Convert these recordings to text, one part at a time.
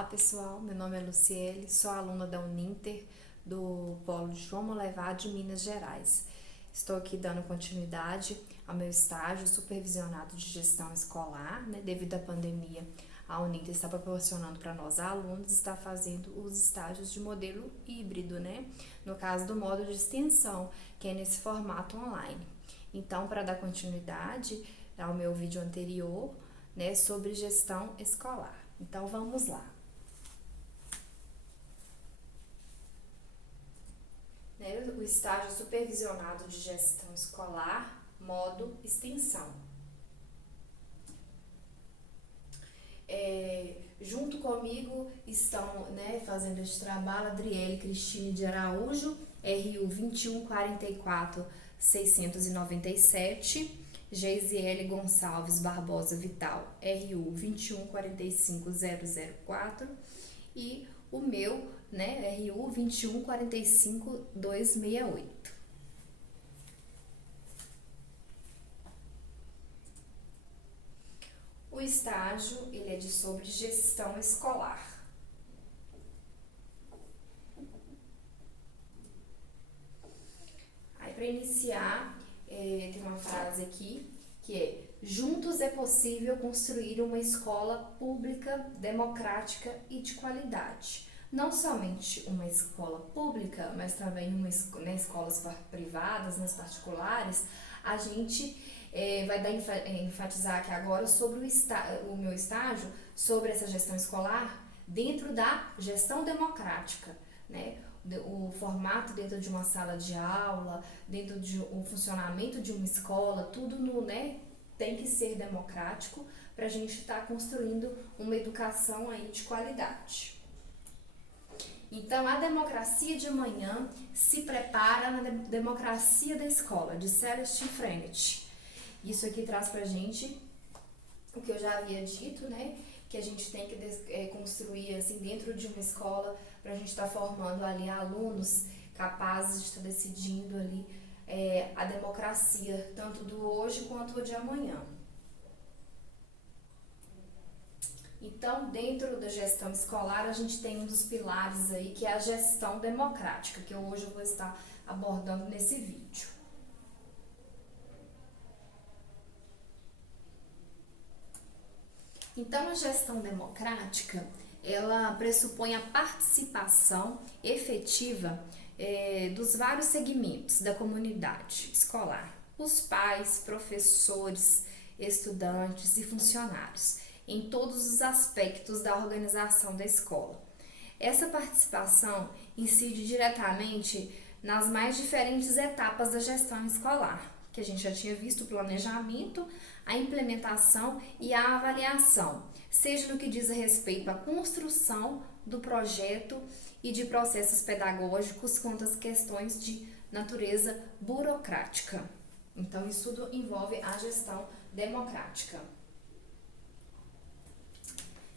Olá pessoal, meu nome é Luciele, sou aluna da Uninter do Polo João Molevá de Minas Gerais. Estou aqui dando continuidade ao meu estágio supervisionado de gestão escolar, devido à pandemia. A Uninter está proporcionando para nós alunos, está fazendo os estágios de modelo híbrido, no caso do modo de extensão, que é nesse formato online. Então, para dar continuidade ao meu vídeo anterior, sobre gestão escolar. Então, vamos lá. O estágio supervisionado de gestão escolar, modo extensão. Junto comigo estão fazendo este trabalho Adriele Cristine de Araújo, RU 2144 697, Geisiele Gonçalves Barbosa Vital, RU 2145 004 e o meu, RU 2145 268. O estágio, ele é sobre gestão escolar. Aí, para iniciar, tem uma frase aqui que é: juntos é possível construir uma escola pública, democrática e de qualidade. Não somente uma escola pública, mas também escolas privadas, nas particulares. A gente vai enfatizar aqui agora sobre o meu estágio, sobre essa gestão escolar dentro da gestão democrática, o formato dentro de uma sala de aula, dentro de o funcionamento de uma escola, tudo tem que ser democrático para a gente estar construindo uma educação aí de qualidade. Então, a democracia de amanhã se prepara na democracia da escola, de Celestine Freinet. Isso aqui traz pra gente o que eu já havia dito, que a gente tem que construir assim dentro de uma escola para a gente estar formando ali alunos capazes de estar decidindo ali a democracia, tanto do hoje quanto do de amanhã. Então, dentro da gestão escolar, a gente tem um dos pilares aí, que é a gestão democrática, que hoje eu vou estar abordando nesse vídeo. Então, a gestão democrática, ela pressupõe a participação efetiva dos vários segmentos da comunidade escolar, os pais, professores, estudantes e funcionários, em todos os aspectos da organização da escola. Essa participação incide diretamente nas mais diferentes etapas da gestão escolar, que a gente já tinha visto: o planejamento, a implementação e a avaliação, seja no que diz a respeito à construção do projeto e de processos pedagógicos, quanto às questões de natureza burocrática. Então, isso tudo envolve a gestão democrática.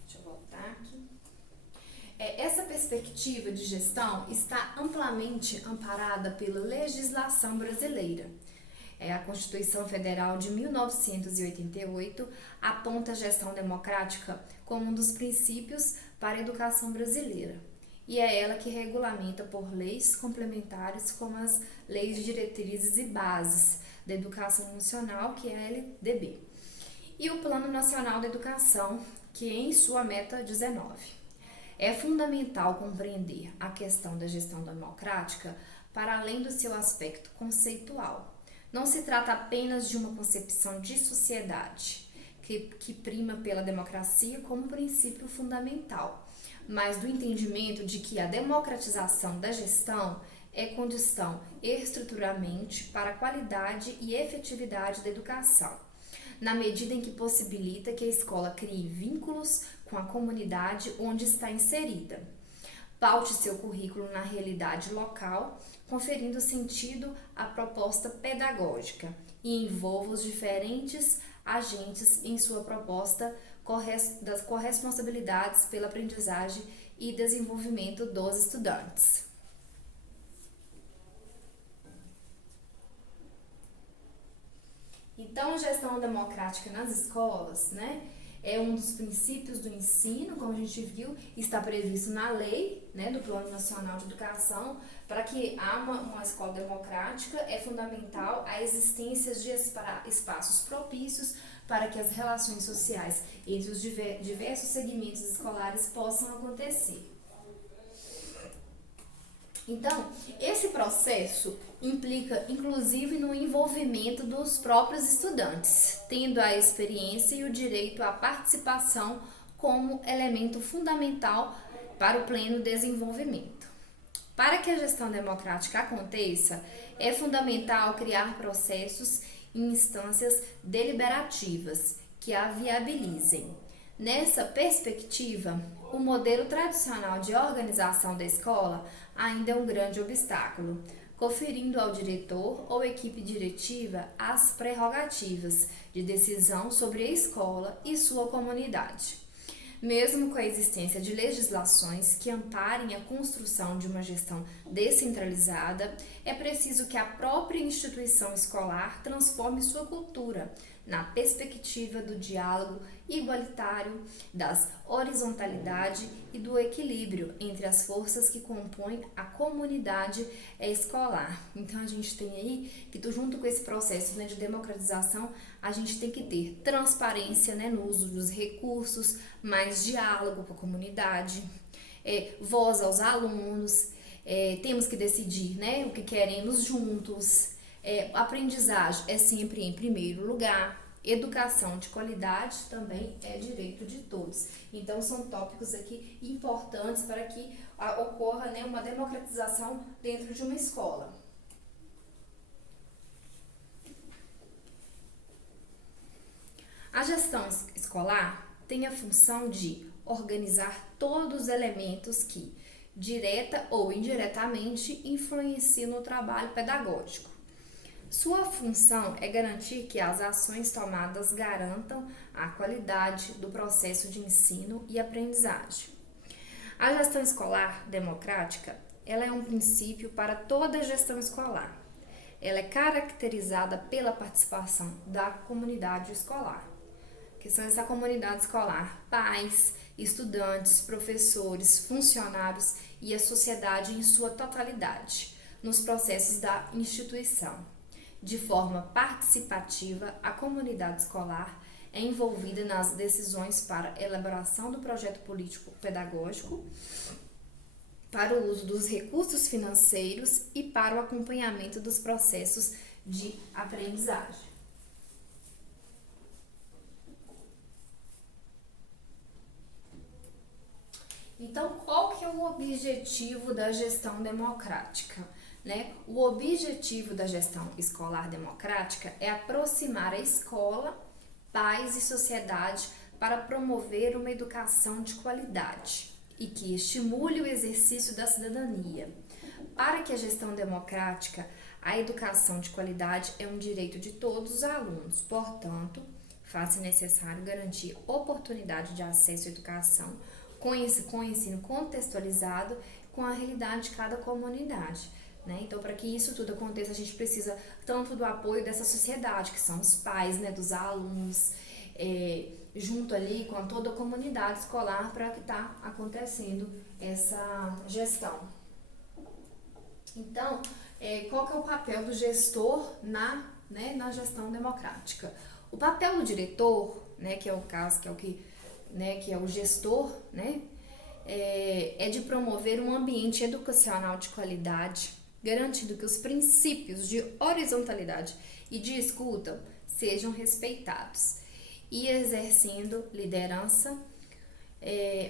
Deixa eu voltar aqui. Essa perspectiva de gestão está amplamente amparada pela legislação brasileira. A Constituição Federal de 1988 aponta a gestão democrática como um dos princípios para a educação brasileira. E é ela que regulamenta por leis complementares, como as leis de diretrizes e bases da educação nacional, que é a LDB. E o Plano Nacional da Educação, que é em sua meta 19. É fundamental compreender a questão da gestão democrática para além do seu aspecto conceitual. Não se trata apenas de uma concepção de sociedade que prima pela democracia como princípio fundamental, mas do entendimento de que a democratização da gestão é condição estruturalmente para a qualidade e efetividade da educação, na medida em que possibilita que a escola crie vínculos com a comunidade onde está inserida, paute seu currículo na realidade local, conferindo sentido à proposta pedagógica e envolva os diferentes agentes em sua proposta das corresponsabilidades pela aprendizagem e desenvolvimento dos estudantes. Então, a gestão democrática nas escolas, é um dos princípios do ensino, como a gente viu, está previsto na lei, né, do Plano Nacional de Educação. Para que há uma escola democrática, é fundamental a existência de espaços propícios para que as relações sociais entre os diversos segmentos escolares possam acontecer. Então, esse processo implica, inclusive, no envolvimento dos próprios estudantes, tendo a experiência e o direito à participação como elemento fundamental para o pleno desenvolvimento. Para que a gestão democrática aconteça, é fundamental criar processos e instâncias deliberativas que a viabilizem. Nessa perspectiva, o modelo tradicional de organização da escola ainda é um grande obstáculo, conferindo ao diretor ou equipe diretiva as prerrogativas de decisão sobre a escola e sua comunidade. Mesmo com a existência de legislações que amparem a construção de uma gestão descentralizada, é preciso que a própria instituição escolar transforme sua cultura na perspectiva do diálogo igualitário, da horizontalidade e do equilíbrio entre as forças que compõem a comunidade escolar. Então, a gente tem aí que, junto com esse processo, né, de democratização, a gente tem que ter transparência, né, no uso dos recursos, mais diálogo com a comunidade, voz aos alunos, temos que decidir, né, o que queremos juntos. Aprendizagem é sempre em primeiro lugar. Educação de qualidade também é direito de todos. Então, são tópicos aqui importantes para que ocorra, né, uma democratização dentro de uma escola. A gestão escolar tem a função de organizar todos os elementos que, direta ou indiretamente, influenciam no trabalho pedagógico. Sua função é garantir que as ações tomadas garantam a qualidade do processo de ensino e aprendizagem. A gestão escolar democrática, ela é um princípio para toda a gestão escolar. Ela é caracterizada pela participação da comunidade escolar, que são essa comunidade escolar, pais, estudantes, professores, funcionários e a sociedade em sua totalidade, nos processos da instituição. De forma participativa, a comunidade escolar é envolvida nas decisões para elaboração do projeto político-pedagógico, para o uso dos recursos financeiros e para o acompanhamento dos processos de aprendizagem. Então, qual que é o objetivo da gestão democrática? Né? O objetivo da gestão escolar democrática é aproximar a escola, pais e sociedade para promover uma educação de qualidade e que estimule o exercício da cidadania. Para que a gestão democrática, a educação de qualidade é um direito de todos os alunos, portanto, faz-se necessário garantir oportunidade de acesso à educação com ensino contextualizado com a realidade de cada comunidade. Né? Então, para que isso tudo aconteça, a gente precisa tanto do apoio dessa sociedade, que são os pais, né, dos alunos, junto ali com toda a comunidade escolar, para que está acontecendo essa gestão. Então, qual que é o papel do gestor na gestão democrática? O papel do diretor, né, que é o caso, que é o gestor, né, é de promover um ambiente educacional de qualidade, garantindo que os princípios de horizontalidade e de escuta sejam respeitados e exercendo liderança.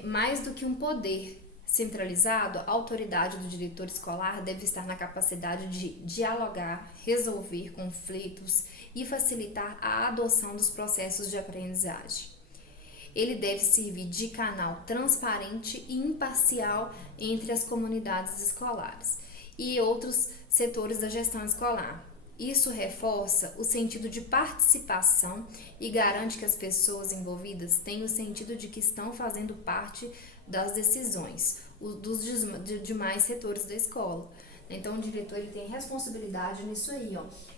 Mais do que um poder centralizado, a autoridade do diretor escolar deve estar na capacidade de dialogar, resolver conflitos e facilitar a adoção dos processos de aprendizagem. Ele deve servir de canal transparente e imparcial entre as comunidades escolares e outros setores da gestão escolar. Isso reforça o sentido de participação e garante que as pessoas envolvidas tenham o sentido de que estão fazendo parte das decisões dos demais setores da escola. Então, o diretor ele tem responsabilidade nisso aí,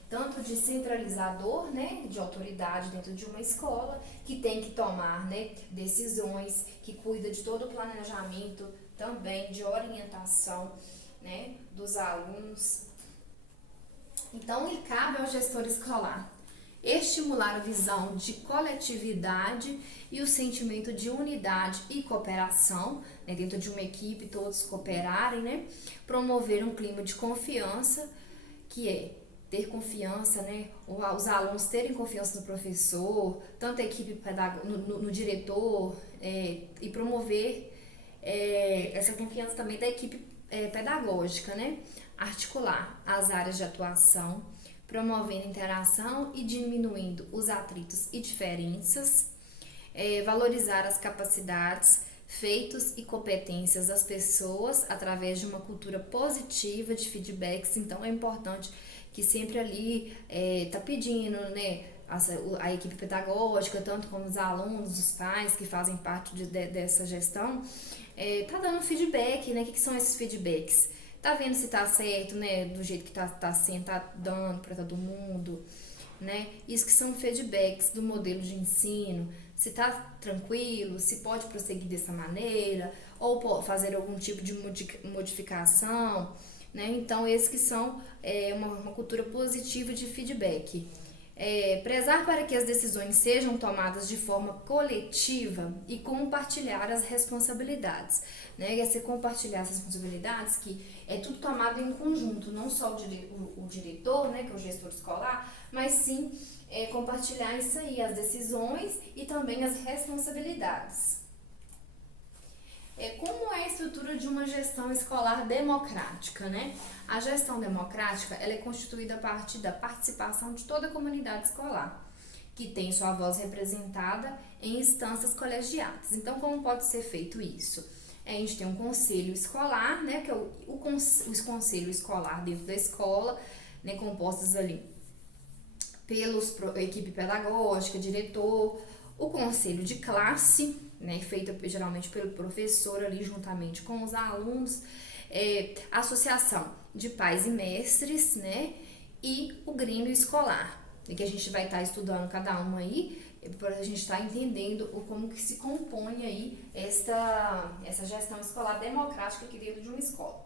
tanto de centralizador, né, de autoridade dentro de uma escola, que tem que tomar, né, decisões, que cuida de todo o planejamento, também de orientação, né, dos alunos. Então, ele cabe ao gestor escolar estimular a visão de coletividade e o sentimento de unidade e cooperação, né, dentro de uma equipe, todos cooperarem, né, promover um clima de confiança, que é ter confiança, né, os alunos terem confiança no professor, tanto a equipe no diretor, e promover essa confiança também da equipe pedagógica, né, articular as áreas de atuação, promovendo interação e diminuindo os atritos e diferenças, valorizar as capacidades, feitos e competências das pessoas através de uma cultura positiva de feedbacks. Então é importante que sempre ali tá pedindo, né, a equipe pedagógica, tanto como os alunos, os pais que fazem parte dessa gestão, tá dando feedback, né? O que são esses feedbacks? Tá vendo se tá certo, né, do jeito que tá sendo, tá dando para todo mundo, né? Isso que são feedbacks do modelo de ensino, se tá tranquilo, se pode prosseguir dessa maneira, ou fazer algum tipo de modificação, né? Então, esses que são uma cultura positiva de feedback. Prezar para que as decisões sejam tomadas de forma coletiva e compartilhar as responsabilidades, né? E compartilhar as responsabilidades, que é tudo tomado em conjunto, não só o diretor, né, que é o gestor escolar, mas sim compartilhar isso aí, as decisões e também as responsabilidades. Como é a estrutura de uma gestão escolar democrática, né? A gestão democrática, ela é constituída a partir da participação de toda a comunidade escolar, que tem sua voz representada em instâncias colegiadas. Então, como pode ser feito isso? A gente tem um conselho escolar, né, que é o conselho escolar dentro da escola, né, compostos ali pelos equipe pedagógica, diretor, o conselho de classe, né, feita geralmente pelo professor ali juntamente com os alunos, associação de pais e mestres, né, e o grêmio escolar, que a gente vai estar estudando cada um aí, para a gente estar entendendo como que se compõe aí essa gestão escolar democrática aqui dentro de uma escola.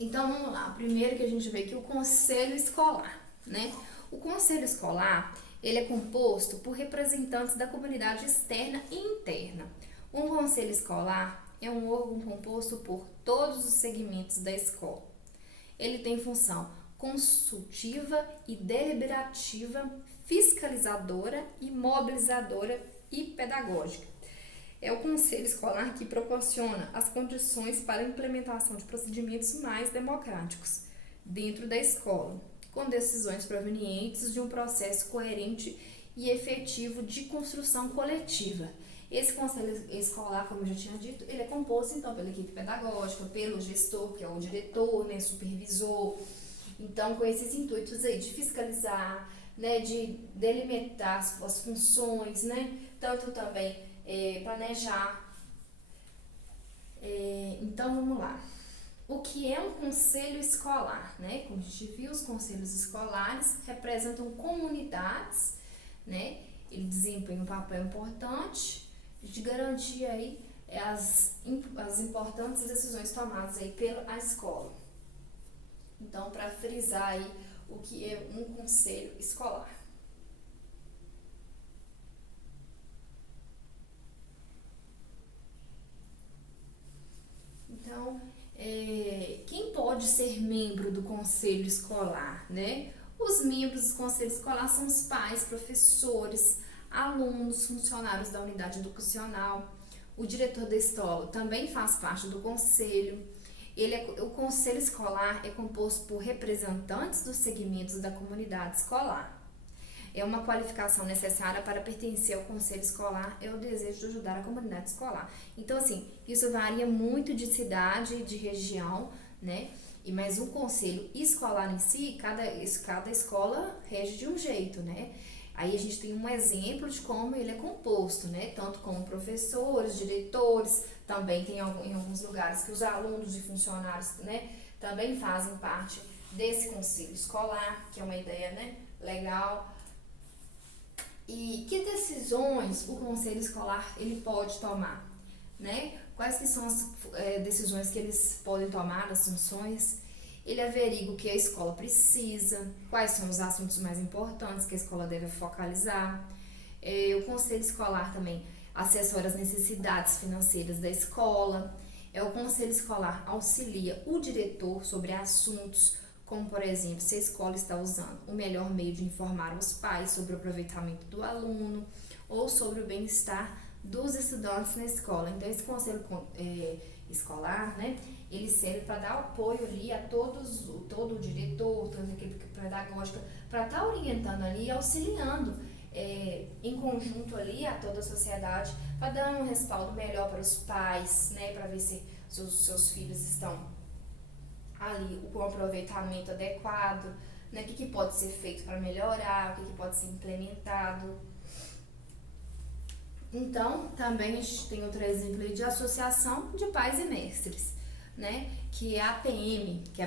Então, vamos lá. Primeiro que a gente vê aqui o conselho escolar, né? O conselho escolar, ele é composto por representantes da comunidade externa e interna. Um conselho escolar é um órgão composto por todos os segmentos da escola. Ele tem função consultiva e deliberativa, fiscalizadora e mobilizadora e pedagógica. É o conselho escolar que proporciona as condições para a implementação de procedimentos mais democráticos dentro da escola, com decisões provenientes de um processo coerente e efetivo de construção coletiva. Esse conselho escolar, como eu já tinha dito, ele é composto então pela equipe pedagógica, pelo gestor, que é o diretor, né, supervisor. Então, com esses intuitos aí de fiscalizar, né, de delimitar as funções, né, tanto também planejar. Então, vamos lá. O que é um conselho escolar, né? Como a gente viu, os conselhos escolares representam comunidades, né? Ele desempenha um papel importante de garantir aí as importantes decisões tomadas aí pela escola. Então, para frisar aí o que é um conselho escolar. Então, quem pode ser membro do conselho escolar, né? Os membros do conselho escolar são os pais, professores, alunos, funcionários da unidade educacional. O diretor da escola também faz parte do conselho. O conselho escolar é composto por representantes dos segmentos da comunidade escolar. É uma qualificação necessária para pertencer ao conselho escolar, é o desejo de ajudar a comunidade escolar. Então, assim, isso varia muito de cidade e de região, né? Mas o conselho escolar em si, cada escola rege de um jeito, né? Aí a gente tem um exemplo de como ele é composto, né? Tanto como professores, diretores, também tem em alguns lugares que os alunos e funcionários, né, também fazem parte desse conselho escolar, que é uma ideia, né, legal. E que decisões o conselho escolar ele pode tomar, né? Quais que são as decisões que eles podem tomar, as funções? Ele averigua o que a escola precisa, quais são os assuntos mais importantes que a escola deve focalizar. O conselho escolar também assessora as necessidades financeiras da escola. O conselho escolar auxilia o diretor sobre assuntos como, por exemplo, se a escola está usando o melhor meio de informar os pais sobre o aproveitamento do aluno ou sobre o bem-estar dos estudantes na escola. Então, esse conselho escolar, né, ele serve para dar apoio ali a todo o diretor, toda a equipe pedagógica, para estar orientando ali, auxiliando em conjunto ali a toda a sociedade, para dar um respaldo melhor para os pais, né, para ver se seus filhos estão ali com o aproveitamento adequado, né, o que pode ser feito para melhorar, o que pode ser implementado. Então, também a gente tem outro exemplo aí de associação de pais e mestres, né, que é a APM, que é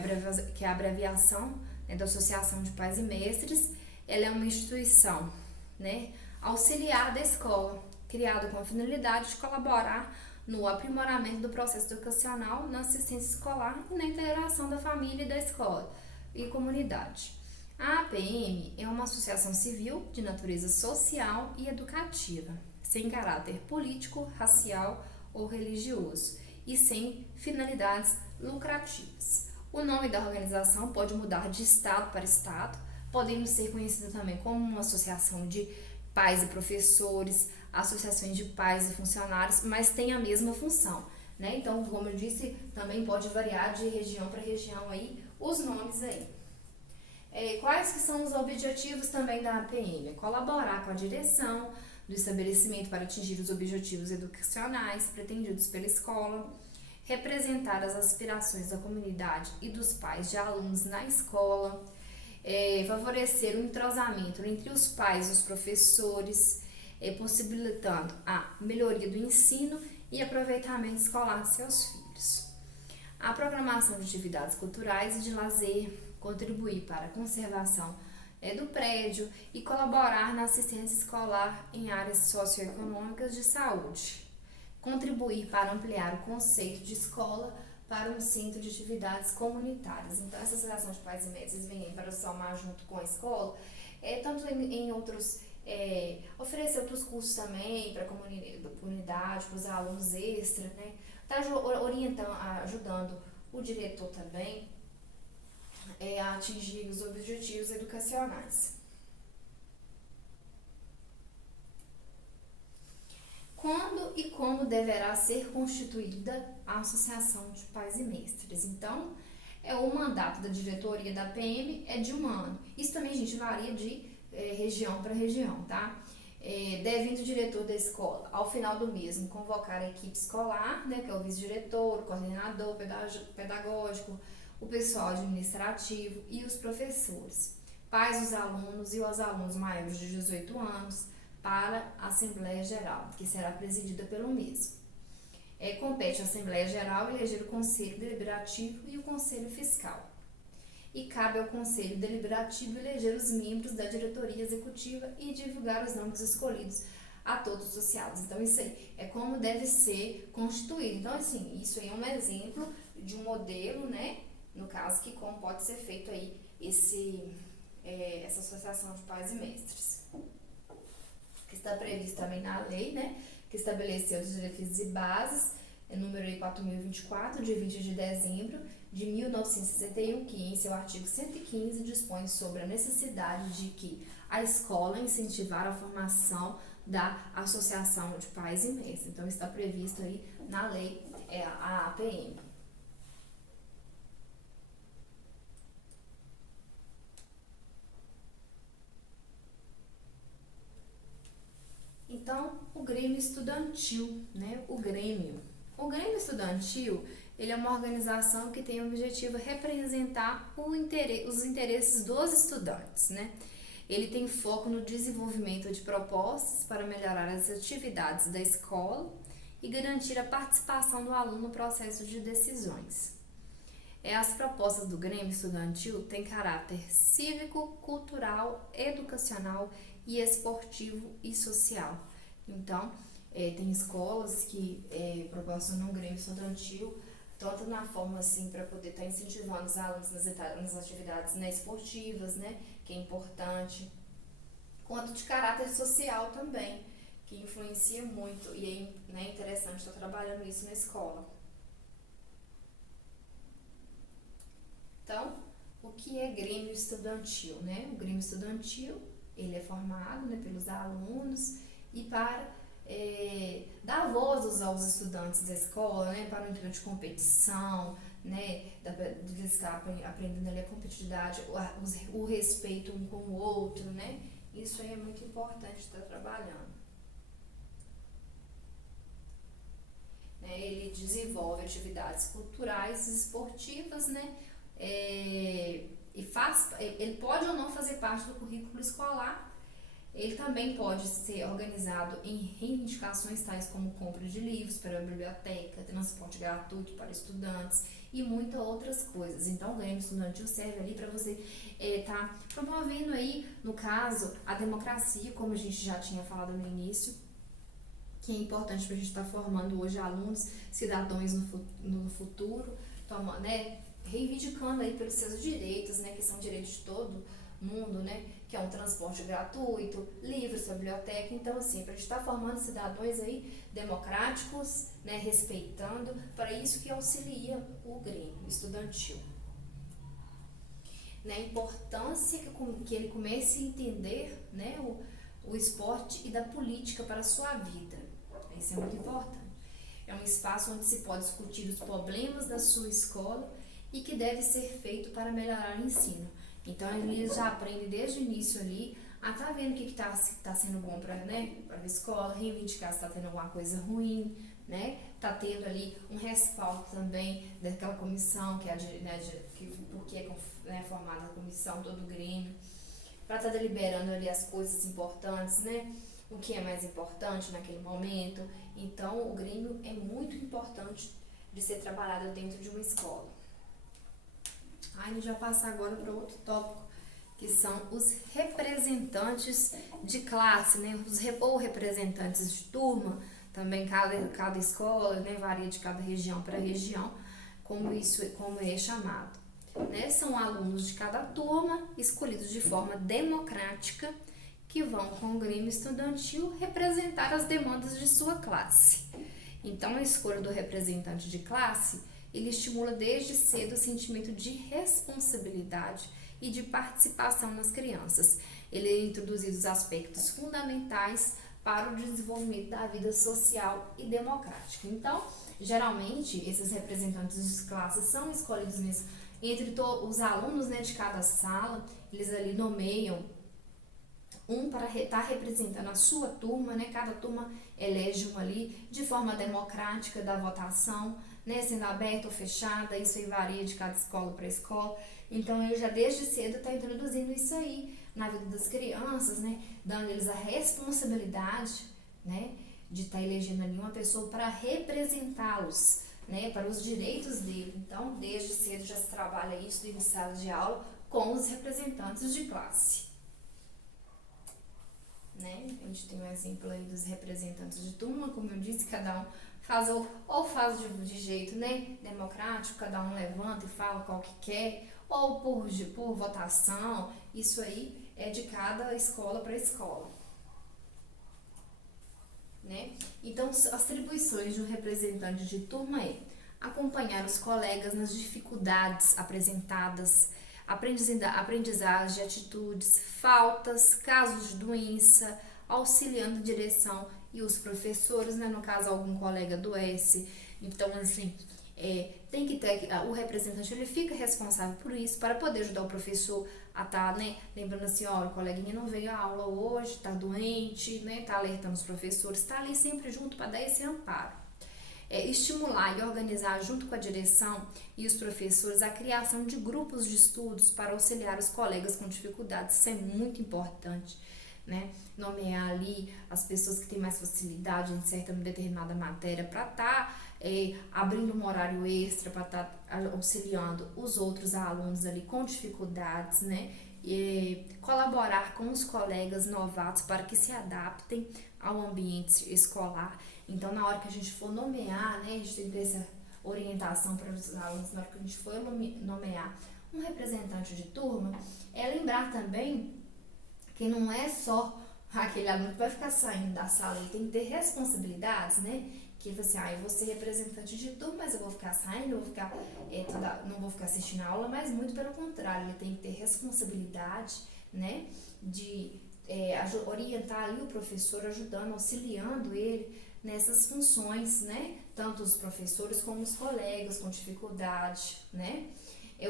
a abreviação, né, da Associação de Pais e Mestres. Ela é uma instituição, né, auxiliar da escola, criada com a finalidade de colaborar no aprimoramento do processo educacional, na assistência escolar e na integração da família e da escola e comunidade. A APM é uma associação civil de natureza social e educativa, sem caráter político, racial ou religioso e sem finalidades lucrativas. O nome da organização pode mudar de estado para estado, podendo ser conhecida também como uma associação de pais e professores, associações de pais e funcionários, mas tem a mesma função, né? Então, como eu disse, também pode variar de região para região aí os nomes aí. Quais que são os objetivos também da APM? Colaborar com a direção do estabelecimento para atingir os objetivos educacionais pretendidos pela escola, representar as aspirações da comunidade e dos pais de alunos na escola, favorecer o entrosamento entre os pais e os professores, possibilitando a melhoria do ensino e aproveitamento escolar de seus filhos. A programação de atividades culturais e de lazer, contribuir para a conservação do prédio e colaborar na assistência escolar em áreas socioeconômicas de saúde. Contribuir para ampliar o conceito de escola para um centro de atividades comunitárias. Então, essa associação de pais e mestres vem aí para somar junto com a escola, tanto em outros, oferecer outros cursos também para a comunidade, para os alunos extra, né? Tá orientando, ajudando o diretor também a atingir os objetivos educacionais. Quando e como deverá ser constituída a Associação de Pais e Mestres? Então, o mandato da diretoria da PM é de 1 ano. Isso também, gente, varia de região para região, tá? Devendo o diretor da escola, ao final do mesmo, convocar a equipe escolar, né, que é o vice-diretor, o coordenador pedagógico, o pessoal administrativo e os professores, pais dos alunos e os alunos maiores de 18 anos, para a Assembleia Geral, que será presidida pelo mesmo. Compete à Assembleia Geral eleger o Conselho Deliberativo e o Conselho Fiscal. E cabe ao Conselho Deliberativo eleger os membros da diretoria executiva e divulgar os nomes escolhidos a todos os associados. Então, isso aí é como deve ser constituído. Então, assim, isso aí é um exemplo de um modelo, né? No caso, que como pode ser feito aí essa associação de pais e mestres. Que está previsto também na lei, né, que estabeleceu os diretrizes e bases, número 4024, de 20 de dezembro de 1961, que em seu artigo 115 dispõe sobre a necessidade de que a escola incentivar a formação da associação de pais e mestres. Então, está previsto aí na lei, a APM. Então, o Grêmio Estudantil, né? O Grêmio Estudantil, ele é uma organização que tem o objetivo de representar os interesses dos estudantes, né? Ele tem foco no desenvolvimento de propostas para melhorar as atividades da escola e garantir a participação do aluno no processo de decisões. As propostas do Grêmio Estudantil têm caráter cívico, cultural, educacional e esportivo e social. Então, tem escolas que proporcionam o Grêmio Estudantil, tanto na forma assim para poder estar incentivando os alunos nas atividades, né, esportivas, né, que é importante, quanto de caráter social também, que influencia muito e é interessante estar trabalhando isso na escola. Então, o que é Grêmio Estudantil, né? O Grêmio Estudantil, ele é formado, né, pelos alunos e para dar voz aos estudantes da escola, né, para um clima de competição, né, de estar aprendendo ali a competitividade, o respeito um com o outro, né? Isso aí é muito importante estar trabalhando. Ele desenvolve atividades culturais e esportivas, né? Ele pode ou não fazer parte do currículo escolar. Ele também pode ser organizado em reivindicações tais como compra de livros para a biblioteca, transporte gratuito para estudantes e muitas outras coisas. Então, o Grêmio Estudantil serve ali para você estar promovendo aí, no caso, a democracia, como a gente já tinha falado no início, que é importante para a gente estar formando hoje alunos, cidadãos no futuro, reivindicando aí pelos seus direitos, né, que são direitos de todo mundo, né, que é um transporte gratuito, livros para a biblioteca. Então, assim, para a gente estar formando cidadãos aí democráticos, né, respeitando, para isso que auxilia o Grêmio Estudantil. Né, a importância que ele comece a entender, né, o esporte e da política para a sua vida. Isso é muito importante. É um espaço onde se pode discutir os problemas da sua escola e que deve ser feito para melhorar o ensino. Então, ele já aprende desde o início ali a estar vendo o que está sendo bom para a escola, reivindicar se está tendo alguma coisa ruim, né? Tá tendo ali um respaldo também daquela comissão, porque é formada a comissão, todo o Grêmio, para estar deliberando ali as coisas importantes, né? O que é mais importante naquele momento. Então, o Grêmio é muito importante de ser trabalhado dentro de uma escola. A gente vai passar agora para outro tópico, que são os representantes de classe, né? Ou representantes de turma, também cada escola, né, varia de cada região para região, como é chamado. Né? São alunos de cada turma, escolhidos de forma democrática, que vão com o Grêmio Estudantil representar as demandas de sua classe. Então, a escolha do representante de classe, ele estimula desde cedo o sentimento de responsabilidade e de participação nas crianças. Ele é introduzido os aspectos fundamentais para o desenvolvimento da vida social e democrática. Então, geralmente, esses representantes de classe são escolhidos mesmo entre os alunos, né, de cada sala. Eles ali nomeiam um para estar representando a sua turma, né? Cada turma elege um ali de forma democrática da votação, né? Sendo aberta ou fechada, isso aí varia de cada escola para escola. Então, ele já desde cedo está introduzindo isso aí na vida das crianças, né? Dando eles a responsabilidade, né, de estar elegendo ali uma pessoa para representá-los, né, para os direitos dele. Então, desde cedo já se trabalha isso em salas de aula com os representantes de classe. Né? A gente tem um exemplo aí dos representantes de turma, como eu disse, cada um faz faz de jeito, né, democrático, cada um levanta e fala qual que quer, ou por votação. Isso aí é de cada escola para escola. Né? Então, as atribuições de um representante de turma é acompanhar os colegas nas dificuldades apresentadas, aprendizagem de atitudes, faltas, casos de doença, auxiliando a direção e os professores, né? No caso, algum colega adoece. Então, assim, tem que ter, o representante, ele fica responsável por isso, para poder ajudar o professor a estar, né, lembrando assim, ó, o coleguinha não veio à aula hoje, tá doente, né, tá alertando os professores, tá ali sempre junto para dar esse amparo. Estimular e organizar junto com a direção e os professores a criação de grupos de estudos para auxiliar os colegas com dificuldades, isso é muito importante. né? Nomear ali as pessoas que têm mais facilidade em certa determinada matéria para estar abrindo um horário extra, para estar auxiliando os outros alunos ali com dificuldades, né? E colaborar com os colegas novatos para que se adaptem ao ambiente escolar. Então, na hora que a gente for nomear, né, a gente tem que ter essa orientação para os alunos, na hora que a gente for nomear um representante de turma, é lembrar também que não é só aquele aluno que vai ficar saindo da sala, ele tem que ter responsabilidades, né? Que ele fala assim, eu vou ser representante de turma, mas eu vou ficar saindo, não vou ficar assistindo a aula, mas muito pelo contrário, ele tem que ter responsabilidade, né? De orientar ali o professor, ajudando, auxiliando ele nessas funções, né? Tanto os professores como os colegas com dificuldade, né?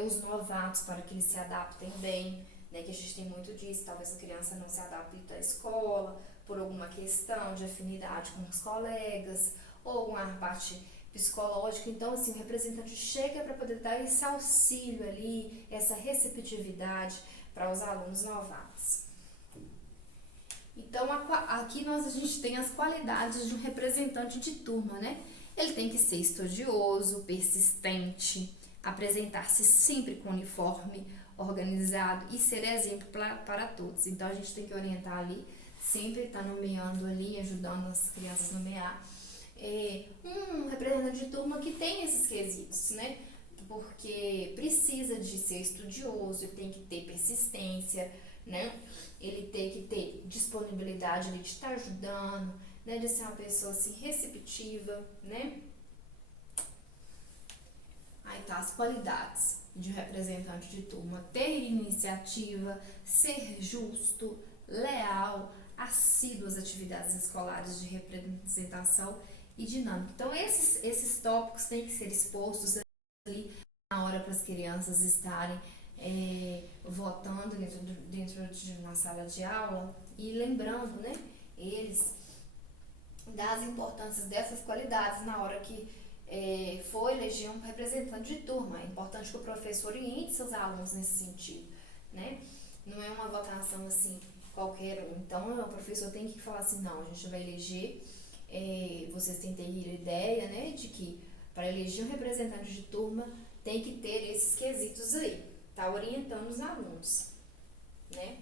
Os novatos para que eles se adaptem bem, né? Que a gente tem muito disso, talvez a criança não se adapte à escola por alguma questão de afinidade com os colegas ou alguma parte psicológica. Então, assim, o representante chega para poder dar esse auxílio ali, essa receptividade para os alunos novatos. Então, aqui a gente tem as qualidades de um representante de turma, né? Ele tem que ser estudioso, persistente, apresentar-se sempre com uniforme organizado e ser exemplo para todos. Então, a gente tem que orientar ali, sempre estar nomeando ali, ajudando as crianças a nomear um representante de turma que tem esses quesitos, né? Porque precisa de ser estudioso, ele tem que ter persistência, né? Ele tem que ter disponibilidade de estar ajudando, né? De ser uma pessoa assim, receptiva, né? Aí tá as qualidades de um representante de turma: ter iniciativa, ser justo, leal, assíduo às atividades escolares de representação e dinâmica. Então, esses tópicos têm que ser expostos ali na hora para as crianças estarem votando dentro de uma sala de aula e lembrando, né, eles das importâncias dessas qualidades na hora que for eleger um representante de turma. É importante que o professor oriente seus alunos nesse sentido, né? Não é uma votação assim qualquer um. Então, o professor tem que falar assim, não, a gente vai eleger, vocês têm que ter a ideia, né, de que para eleger um representante de turma tem que ter esses quesitos aí, tá orientando os alunos, né?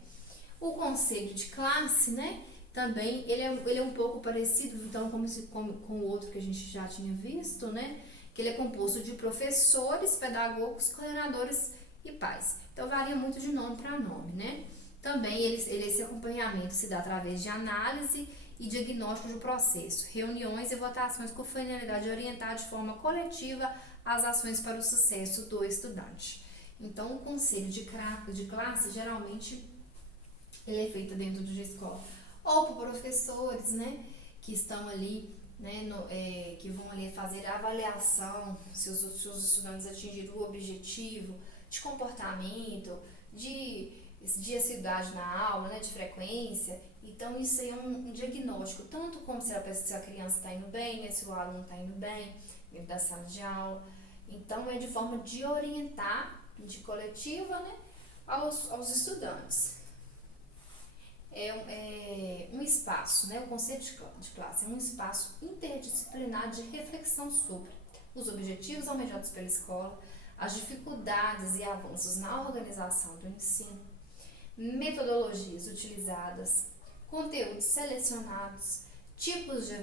O conselho de classe, né, também ele é um pouco parecido, então, com o outro que a gente já tinha visto, né, que ele é composto de professores, pedagogos, coordenadores e pais. Então, varia muito de nome para nome, né? Também esse acompanhamento se dá através de análise e diagnóstico do processo, reuniões e votações com finalidade de orientar de forma coletiva as ações para o sucesso do estudante. Então, o conselho de classe, geralmente, ele é feito dentro de uma escola ou por professores, né, que estão ali, né, que vão ali fazer a avaliação se os estudantes atingiram o objetivo de comportamento, de assiduidade na aula, né, de frequência. Então, isso aí é um diagnóstico, tanto como se a criança está indo bem, né, se o aluno está indo bem dentro da sala de aula. Então, é de forma de orientar, de coletiva, né, aos estudantes. Um espaço, né, o conceito de classe é um espaço interdisciplinar de reflexão sobre os objetivos almejados pela escola, as dificuldades e avanços na organização do ensino, metodologias utilizadas, conteúdos selecionados, tipos de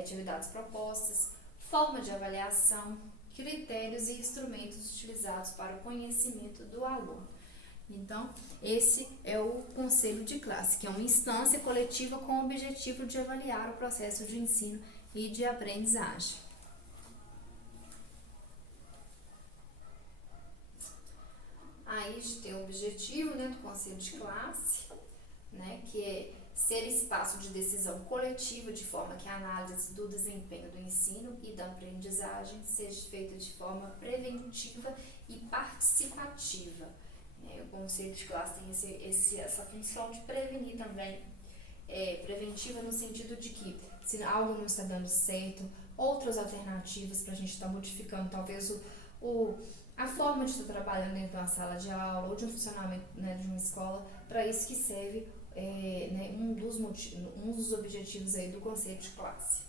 atividades propostas, forma de avaliação, critérios e instrumentos utilizados para o conhecimento do aluno. Então, esse é o conselho de classe, que é uma instância coletiva com o objetivo de avaliar o processo de ensino e de aprendizagem. Aí a gente tem o objetivo, né, do conselho de classe, né, que é ser espaço de decisão coletiva de forma que a análise do desempenho do ensino e da aprendizagem seja feita de forma preventiva e participativa. O conselho de classe tem essa função de prevenir também, preventiva no sentido de que se algo não está dando certo, outras alternativas para a gente estar modificando talvez a forma de estar trabalhando dentro de uma sala de aula ou de um funcionamento, né, de uma escola, para isso que serve né, um dos objetivos aí do conceito de classe.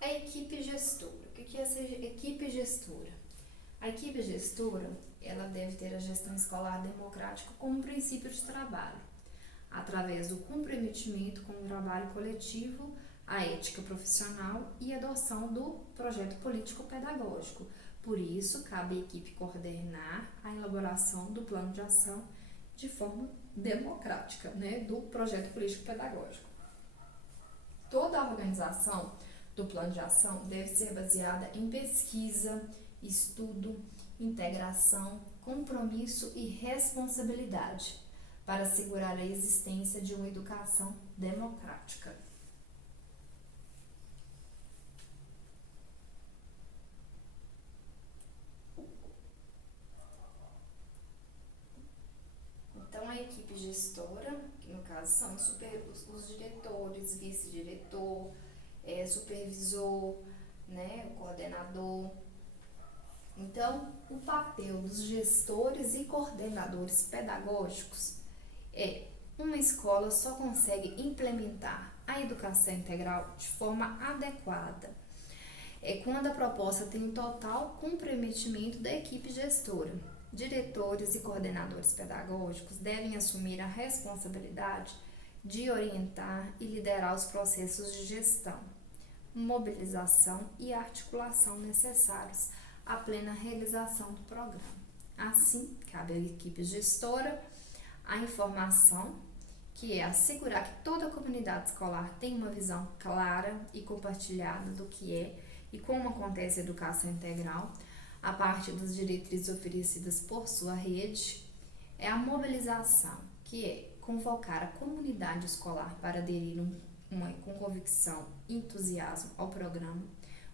A equipe gestora. O que é essa equipe gestora? A equipe gestora, ela deve ter a gestão escolar democrática como princípio de trabalho, através do comprometimento com o trabalho coletivo, a ética profissional e a adoção do projeto político-pedagógico. Por isso, cabe à equipe coordenar a elaboração do plano de ação de forma democrática, né, do projeto político-pedagógico. Toda a organização do plano de ação deve ser baseada em pesquisa, estudo, integração, compromisso e responsabilidade, para assegurar a existência de uma educação democrática. Então, a equipe gestora, que no caso são os diretores, vice-diretor, supervisor, né, o coordenador. Então, o papel dos gestores e coordenadores pedagógicos uma escola só consegue implementar a educação integral de forma adequada quando a proposta tem um total comprometimento da equipe gestora. Diretores e coordenadores pedagógicos devem assumir a responsabilidade de orientar e liderar os processos de gestão, mobilização e articulação necessários à plena realização do programa. Assim, cabe à equipe gestora a informação, que é assegurar que toda a comunidade escolar tem uma visão clara e compartilhada do que é e como acontece a educação integral, a partir das diretrizes oferecidas por sua rede. É a mobilização, que é convocar a comunidade escolar para aderir com convicção e entusiasmo ao programa,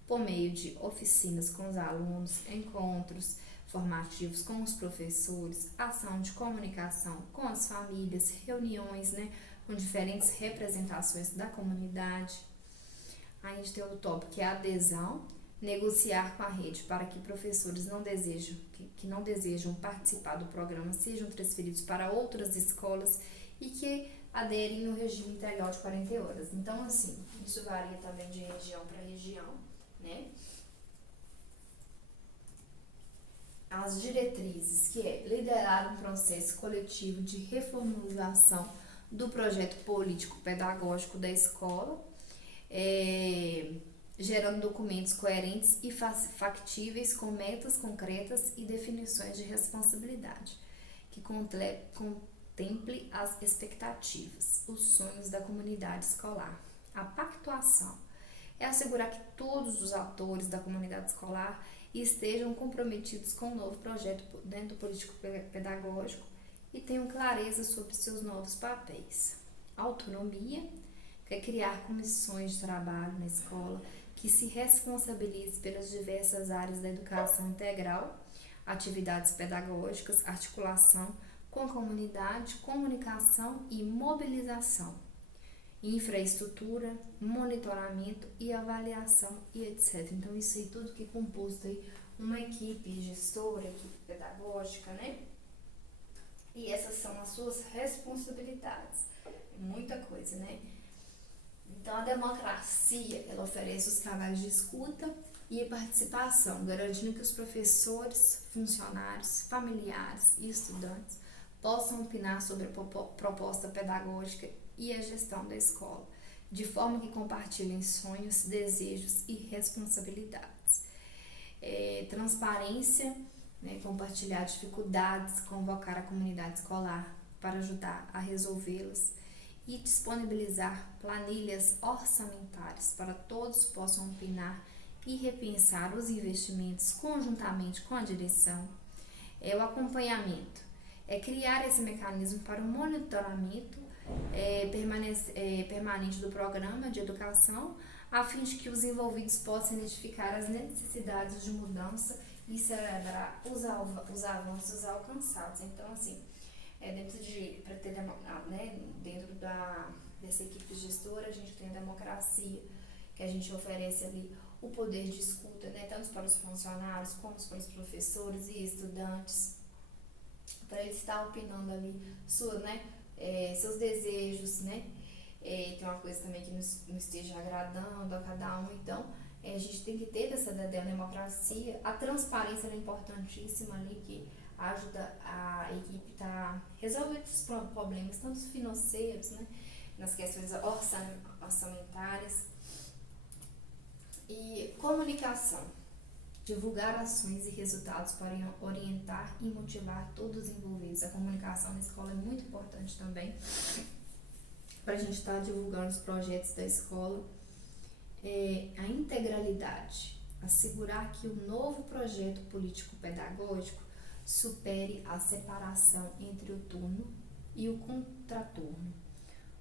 por meio de oficinas com os alunos, encontros formativos com os professores, ação de comunicação com as famílias, reuniões, né, com diferentes representações da comunidade. Aí a gente tem outro tópico, que é a adesão, negociar com a rede para que professores que não desejam participar do programa sejam transferidos para outras escolas e que aderem no regime integral de 40 horas. Então, assim, isso varia também de região para região, né? As diretrizes, que é liderar um processo coletivo de reformulação do projeto político-pedagógico da escola, gerando documentos coerentes e factíveis com metas concretas e definições de responsabilidade, que contemple as expectativas, os sonhos da comunidade escolar. A pactuação é assegurar que todos os atores da comunidade escolar estejam comprometidos com o novo projeto dentro do político-pedagógico e tenham clareza sobre seus novos papéis. Autonomia, que é criar comissões de trabalho na escola que se responsabilize pelas diversas áreas da educação integral, atividades pedagógicas, articulação com a comunidade, comunicação e mobilização, infraestrutura, monitoramento e avaliação e etc. Então, isso aí tudo que é composto aí uma equipe gestora, equipe pedagógica, né? E essas são as suas responsabilidades. Muita coisa, né? Então, a democracia, ela oferece os canais de escuta e participação, garantindo que os professores, funcionários, familiares e estudantes possam opinar sobre a proposta pedagógica e a gestão da escola, de forma que compartilhem sonhos, desejos e responsabilidades. Transparência, né, compartilhar dificuldades, convocar a comunidade escolar para ajudar a resolvê-las e disponibilizar planilhas orçamentárias para todos possam opinar e repensar os investimentos conjuntamente com a direção. O acompanhamento é criar esse mecanismo para o monitoramento permanente do programa de educação, a fim de que os envolvidos possam identificar as necessidades de mudança e celebrar os avanços alcançados. Então, assim, dessa equipe gestora, a gente tem a democracia, que a gente oferece ali o poder de escuta, né, tanto para os funcionários como para os professores e estudantes, para eles estar opinando ali seus desejos, né? Tem uma coisa também que não esteja agradando a cada um, então a gente tem que ter essa democracia. A transparência é importantíssima ali, que ajuda a equipe a resolver os problemas, tanto financeiros, né, nas questões orçamentárias. E comunicação, divulgar ações e resultados para orientar e motivar todos os envolvidos. A comunicação na escola é muito importante também, para a gente estar divulgando os projetos da escola. A integralidade, assegurar que o novo projeto político-pedagógico supere a separação entre o turno e o contraturno,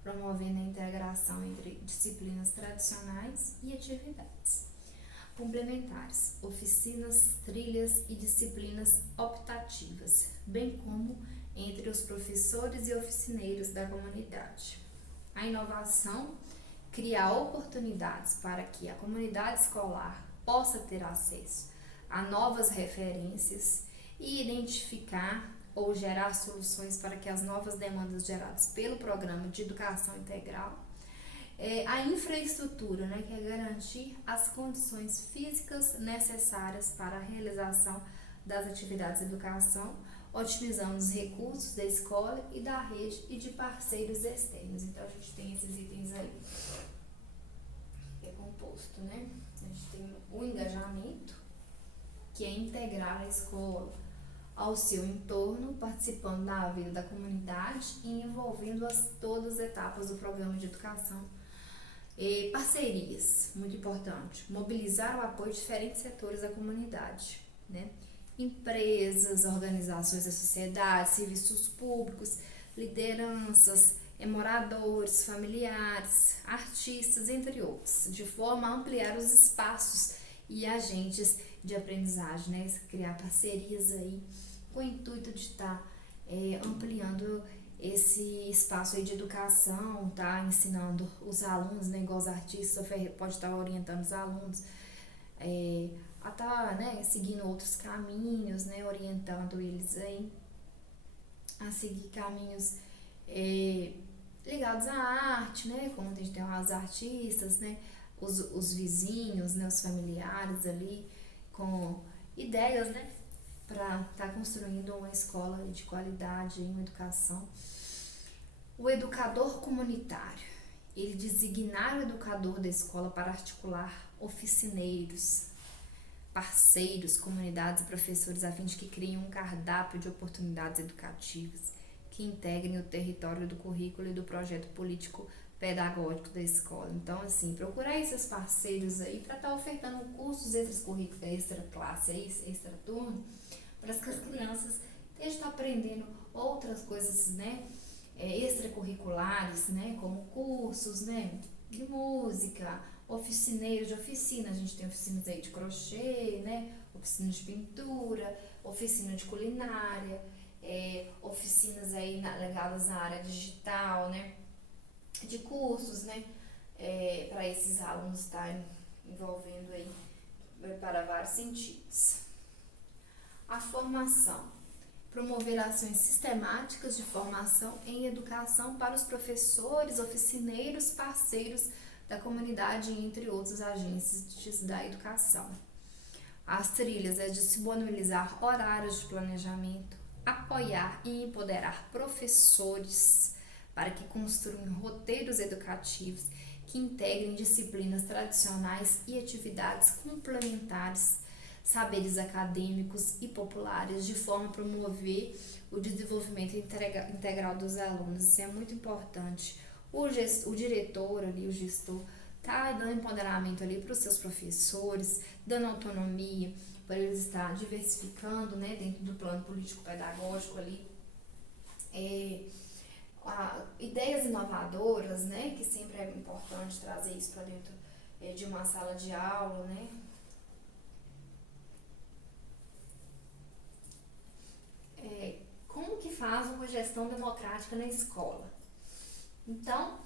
promovendo a integração entre disciplinas tradicionais e atividades complementares, oficinas, trilhas e disciplinas optativas, bem como entre os professores e oficineiros da comunidade. A inovação, criar oportunidades para que a comunidade escolar possa ter acesso a novas referências e identificar ou gerar soluções para que as novas demandas geradas pelo programa de educação integral. A infraestrutura, né, que é garantir as condições físicas necessárias para a realização das atividades de educação, otimizando os recursos da escola e da rede e de parceiros externos. Então, a gente tem esses itens aí, que é composto, né? A gente tem o engajamento, que é integrar a escola ao seu entorno, participando da vida da comunidade e envolvendo todas as etapas do programa de educação. Parcerias, muito importante, mobilizar o apoio de diferentes setores da comunidade, né? Empresas, organizações da sociedade, serviços públicos, lideranças, moradores, familiares, artistas, entre outros, de forma a ampliar os espaços e agentes de aprendizagem, né? Criar parcerias aí com o intuito de estar ampliando esse espaço aí de educação, tá ensinando os alunos, né, igual os artistas, pode estar orientando os alunos a estar, né, seguindo outros caminhos, né, orientando eles aí a seguir caminhos ligados à arte, né, como a gente tem os artistas, né, os vizinhos, né, os familiares ali, com ideias, né, para estar construindo uma escola de qualidade, uma educação. O educador comunitário, ele designar o educador da escola para articular oficineiros, parceiros, comunidades e professores a fim de que criem um cardápio de oportunidades educativas que integrem o território do currículo e do projeto político pedagógico da escola. Então, assim, procurar esses parceiros aí para estar ofertando cursos extracurriculares, extra classe, extra turno, para que as crianças estejam aprendendo outras coisas, né, extracurriculares, né, como cursos, né, de música, oficineiros de oficina. A gente tem oficinas aí de crochê, né, oficina de pintura, oficina de culinária, oficinas aí ligadas à área digital, né, de cursos, né, para esses alunos estarem envolvendo aí para vários sentidos. A formação, promover ações sistemáticas de formação em educação para os professores, oficineiros, parceiros da comunidade, entre outros agentes da educação. As trilhas é disponibilizar horários de planejamento, apoiar e empoderar professores para que construam roteiros educativos que integrem disciplinas tradicionais e atividades complementares, saberes acadêmicos e populares, de forma a promover o desenvolvimento integral dos alunos. Isso é muito importante. O diretor ali, o gestor, tá dando empoderamento ali para os seus professores, dando autonomia para eles estar diversificando, né, dentro do plano político-pedagógico ali, ideias inovadoras, né, que sempre é importante trazer isso para dentro de uma sala de aula, né. Como que faz uma gestão democrática na escola? Então,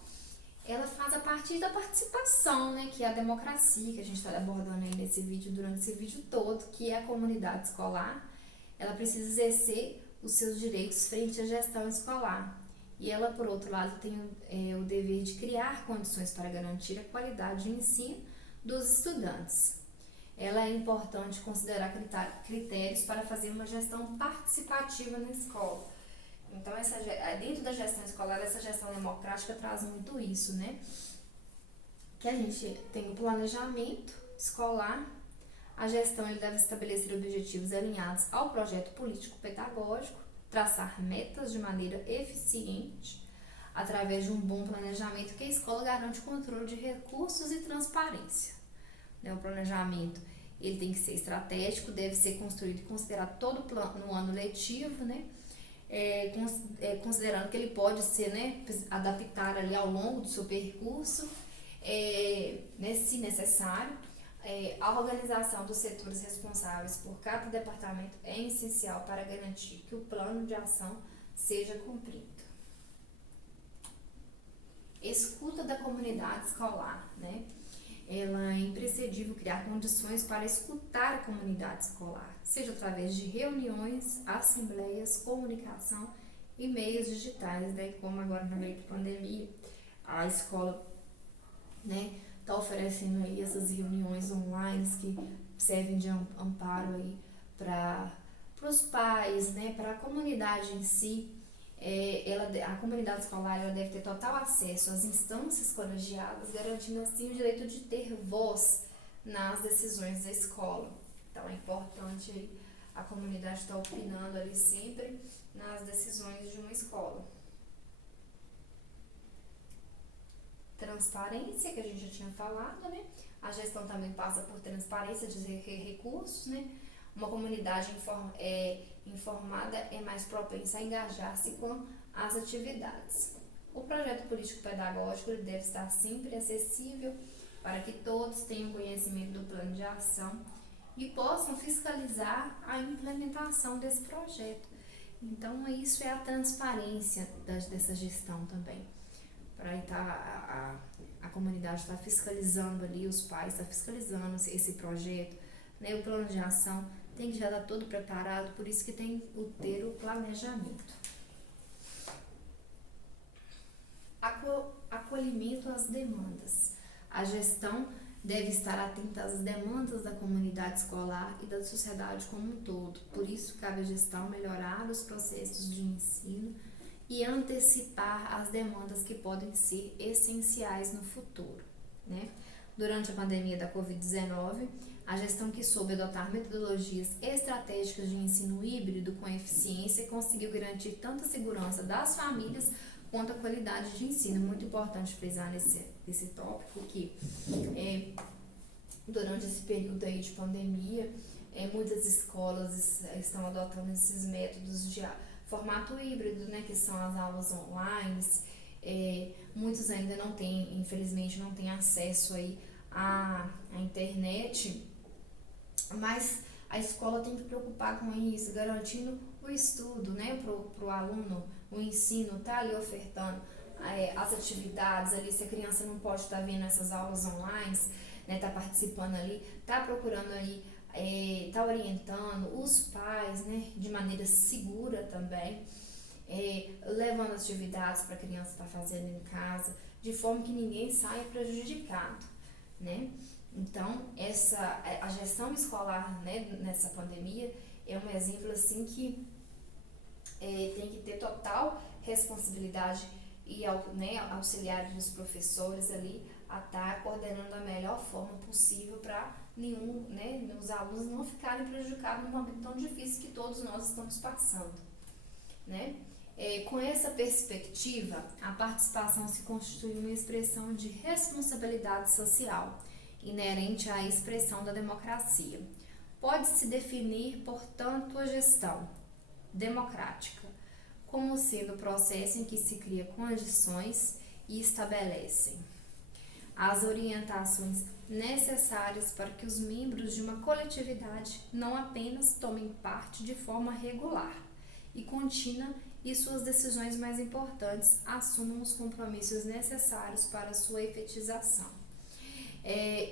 Ela faz a partir da participação, né, que é a democracia, que a gente está abordando aí nesse vídeo, durante esse vídeo todo, que é a comunidade escolar. Ela precisa exercer os seus direitos frente à gestão escolar. E ela, por outro lado, tem o dever de criar condições para garantir a qualidade de ensino dos estudantes. Ela é importante considerar critérios para fazer uma gestão participativa na escola. Então, dentro da gestão escolar, essa gestão democrática traz muito isso, né? Que a gente tem o planejamento escolar, a gestão ele deve estabelecer objetivos alinhados ao projeto político-pedagógico, traçar metas de maneira eficiente, através de um bom planejamento que a escola garante controle de recursos e transparência. O planejamento ele tem que ser estratégico, deve ser construído e considerar todo o plano no ano letivo, né? Considerando que ele pode ser, né, adaptar ali ao longo do seu percurso, se necessário. A organização dos setores responsáveis por cada departamento é essencial para garantir que o plano de ação seja cumprido. Escuta da comunidade escolar, né? Ela é imprescindível criar condições para escutar a comunidade escolar, seja através de reuniões, assembleias, comunicação e meios digitais, né? Como agora no meio da pandemia, a escola, né, está oferecendo aí essas reuniões online que servem de amparo aí para os pais, né, para a comunidade em si. A comunidade escolar ela deve ter total acesso às instâncias colegiadas, garantindo assim o direito de ter voz nas decisões da escola. Então é importante aí a comunidade estar opinando ali sempre nas decisões de uma escola. Transparência, que a gente já tinha falado, né? A gestão também passa por transparência de recursos, né? Uma comunidade informada é mais propensa a engajar-se com as atividades. O projeto político-pedagógico deve estar sempre acessível para que todos tenham conhecimento do plano de ação e possam fiscalizar a implementação desse projeto. Então, isso é a transparência dessa gestão também. Para a comunidade estar fiscalizando ali, os pais estar fiscalizando esse projeto, né? O plano de ação tem que já estar todo preparado, por isso que tem que ter o planejamento. Acolhimento às demandas. A gestão deve estar atenta às demandas da comunidade escolar e da sociedade como um todo. Por isso, cabe à gestão melhorar os processos de ensino e antecipar as demandas que podem ser essenciais no futuro, né? Durante a pandemia da Covid-19, a gestão que soube adotar metodologias estratégicas de ensino híbrido com eficiência conseguiu garantir tanto a segurança das famílias quanto a qualidade de ensino. Muito importante frisar nesse tópico que durante esse período aí de pandemia, muitas escolas estão adotando esses métodos de formato híbrido, né, que são as aulas online. Muitos ainda não têm, infelizmente, não têm acesso aí à internet, mas a escola tem que preocupar com isso, garantindo o estudo, né, pro aluno, o ensino, tá ali ofertando as atividades ali, se a criança não pode estar vendo essas aulas online, né, tá participando ali, tá procurando ali, tá orientando os pais, né, de maneira segura também, levando atividades para a criança estar fazendo em casa, de forma que ninguém saia prejudicado, né? Então, a gestão escolar, né, nessa pandemia é um exemplo assim que tem que ter total responsabilidade e auxiliar dos professores ali a estar coordenando da melhor forma possível para os alunos não ficarem prejudicados num momento tão difícil que todos nós estamos passando, né? Com essa perspectiva, a participação se constitui uma expressão de responsabilidade social inerente à expressão da democracia. Pode-se definir, portanto, a gestão democrática como sendo o processo em que se cria condições e estabelecem as orientações necessárias para que os membros de uma coletividade não apenas tomem parte de forma regular e contínua e suas decisões mais importantes assumam os compromissos necessários para sua efetização.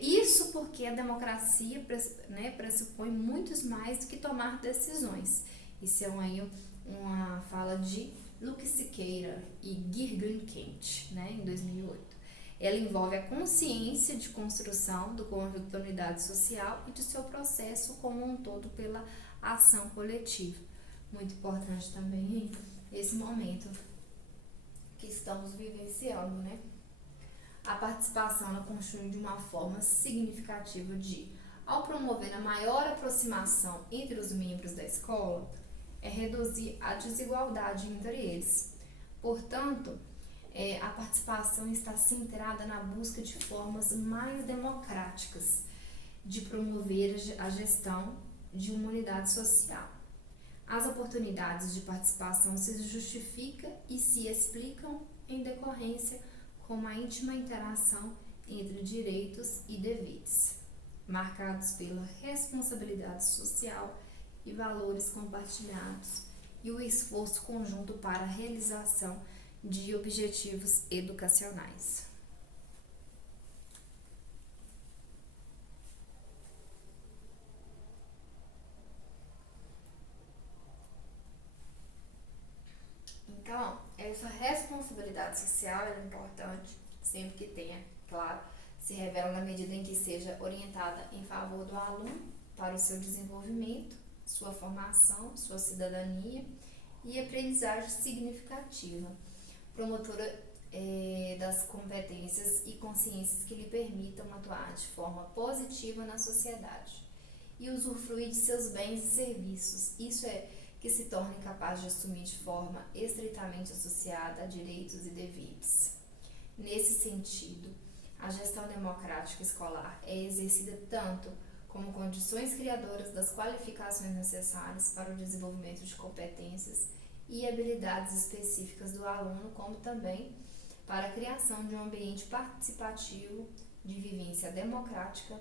Isso porque a democracia, né, pressupõe muitos mais do que tomar decisões. Isso é uma fala de Luke Siqueira e Girgan Kent, né, em 2008. Ela envolve a consciência de construção do conjunto da unidade social e de seu processo como um todo pela ação coletiva. Muito importante também esse momento que estamos vivenciando, né? A participação ela constitui de uma forma significativa ao promover a maior aproximação entre os membros da escola, reduzir a desigualdade entre eles. Portanto, a participação está centrada na busca de formas mais democráticas de promover a gestão de uma unidade social. As oportunidades de participação se justificam e se explicam em decorrência com uma íntima interação entre direitos e deveres, marcados pela responsabilidade social e valores compartilhados e o esforço conjunto para a realização de objetivos educacionais. Então, essa responsabilidade social é importante, sempre que tenha, claro, se revela na medida em que seja orientada em favor do aluno para o seu desenvolvimento, sua formação, sua cidadania e aprendizagem significativa, promotora das competências e consciências que lhe permitam atuar de forma positiva na sociedade e usufruir de seus bens e serviços. Isso que se torne capaz de assumir de forma estreitamente associada a direitos e deveres. Nesse sentido, a gestão democrática escolar é exercida tanto como condições criadoras das qualificações necessárias para o desenvolvimento de competências e habilidades específicas do aluno, como também para a criação de um ambiente participativo de vivência democrática,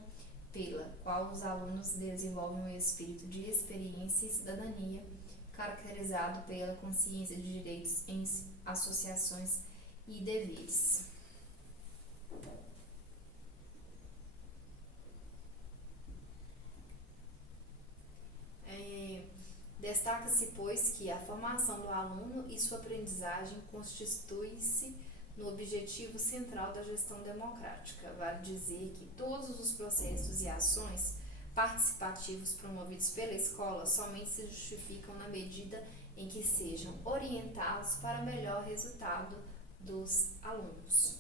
pela qual os alunos desenvolvem um espírito de experiência e cidadania, caracterizado pela consciência de direitos em associações e deveres. Destaca-se, pois, que a formação do aluno e sua aprendizagem constitui-se no objetivo central da gestão democrática. Vale dizer que todos os processos e ações participativos promovidos pela escola somente se justificam na medida em que sejam orientados para melhor resultado dos alunos.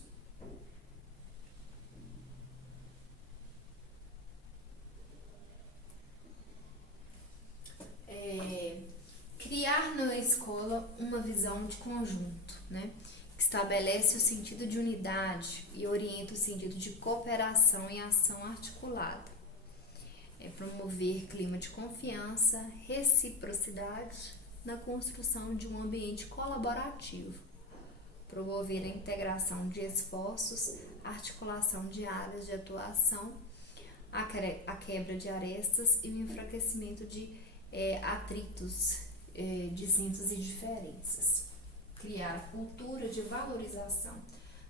Criar na escola uma visão de conjunto, né, que estabelece o sentido de unidade e orienta o sentido de cooperação e ação articulada. Promover clima de confiança, reciprocidade na construção de um ambiente colaborativo. Promover a integração de esforços, articulação de áreas de atuação, a quebra de arestas e o enfraquecimento de atritos, dissensos e diferenças. Criar a cultura de valorização